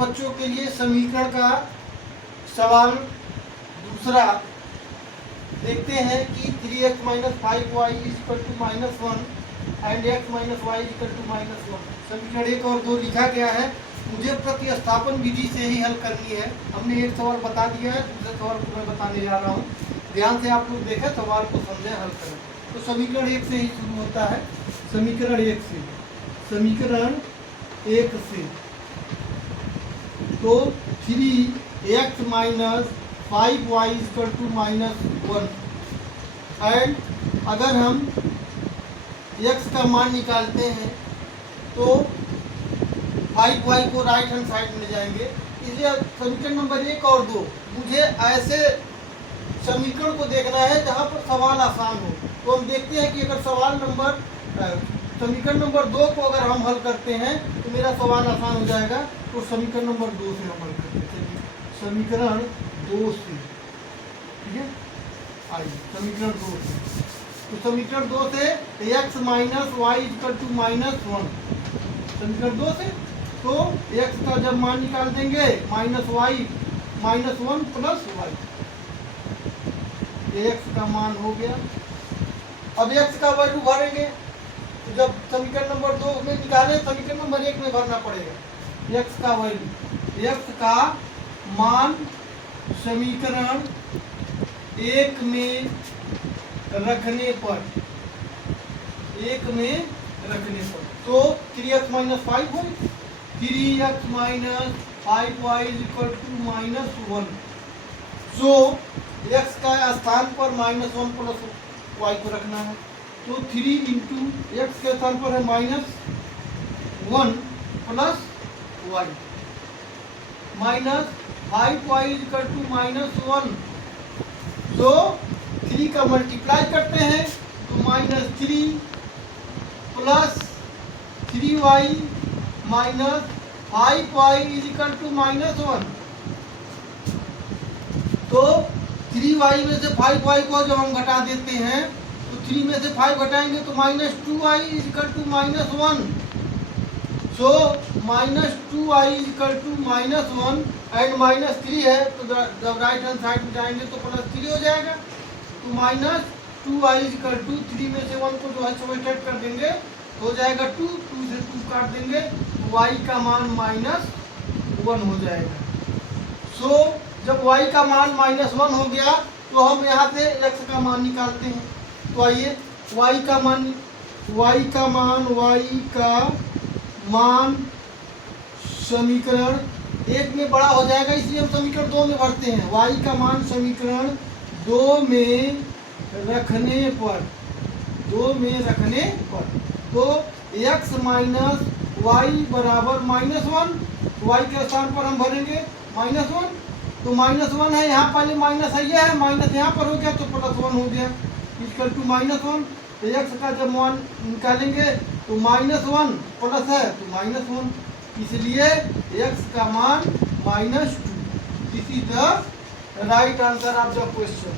बच्चों के लिए समीकरण का सवाल दूसरा देखते हैं कि 3x minus 5y equal to minus 1 and x minus y equal to minus 1। समीकरण 1 और 2 लिखा गया है। मुझे प्रतिस्थापन विधि से ही हल करनी है। हमने एक सवाल बता दिया है, दूसरे सवाल को मैं बताने जा रहा हूँ। ध्यान से आप लोग देखें, सवाल को समझें, हल करें। तो समीकरण 1 से ही शुरू होता है। समीकरण 1 से तो 3x minus 5y equal to minus 1 and अगर हम x का मान निकालते हैं तो 5y को राइट हैंड साइड में ले जाएंगे। इसलिए समीकरण नंबर 1 और 2 मुझे ऐसे समीकरण को देखना है जहाँ पर सवाल आसान हो। तो हम देखते हैं कि अगर समीकरण नंबर 2 को अगर हम हल करते हैं तो मेरा सवाल आसान हो जाएगा। तो समीकरण नंबर 2 से हम हल करते हैं। समीकरण 2 से, ठीक है, आइए समीकरण 2 से। तो समीकरण 2 से x minus y equal to minus 1। समीकरण 2 से तो x का जब मान निकाल देंगे minus y minus 1 plus y, x का मान हो गया। अब x का वैल्यू भरेंगे। तो जब समीकरण नंबर 2 में निकाले, समीकरण नंबर 1 में भरना पड़ेगा x का वैल्यू। x का मान समीकरण 1 में रखने पर तो 3x माइनस 5 हो, 3x minus 5y equal to minus 1। So x का स्थान पर माइनस 1 प्लस y को रखना है। तो 3 इंटू एक्स के स्थान पर है minus 1 plus y minus 5y equal to minus 1। तो 3 का मल्टीप्लाई करते हैं तो minus 3 plus 3y minus 5y equal to minus 1। तो 3y में से 5y को जब हम घटा देते हैं तो 3 में से 5 घटाएंगे तो minus 2y equal to minus 1। So minus 2y equal to minus 1 and minus 3 है तो जब राइट हैंड साइड में जाएंगे तो प्लस 3 हो जाएगा। तो माइनस 2y इक्वल टू 3 में से 1 को जो है सब्ट्रैक्ट कर देंगे तो हो जाएगा 2 से 2 काट देंगे तो y का मान माइनस 1 हो जाएगा। सो जब y का मान माइनस 1 हो गया तो हम यहाँ से x का मान निकालते हैं। तो आइए y का मान समीकरण 1 में बड़ा हो जाएगा, इसलिए हम समीकरण 2 में भरते हैं। y का मान समीकरण 2 में रखने पर तो x माइनस वाई बराबर माइनस 1, y के स्थान पर हम भरेंगे माइनस 1। तो माइनस 1 है यहाँ, पहले माइनस है, यह है माइनस यहाँ पर हो गया तो प्लस 1 हो गया इक्वल टू माइनस 1। तो x का जब मान निकालेंगे तो माइनस 1 प्लस है तो माइनस 1, इसलिए x का मान minus 2। This is the right answer of the question.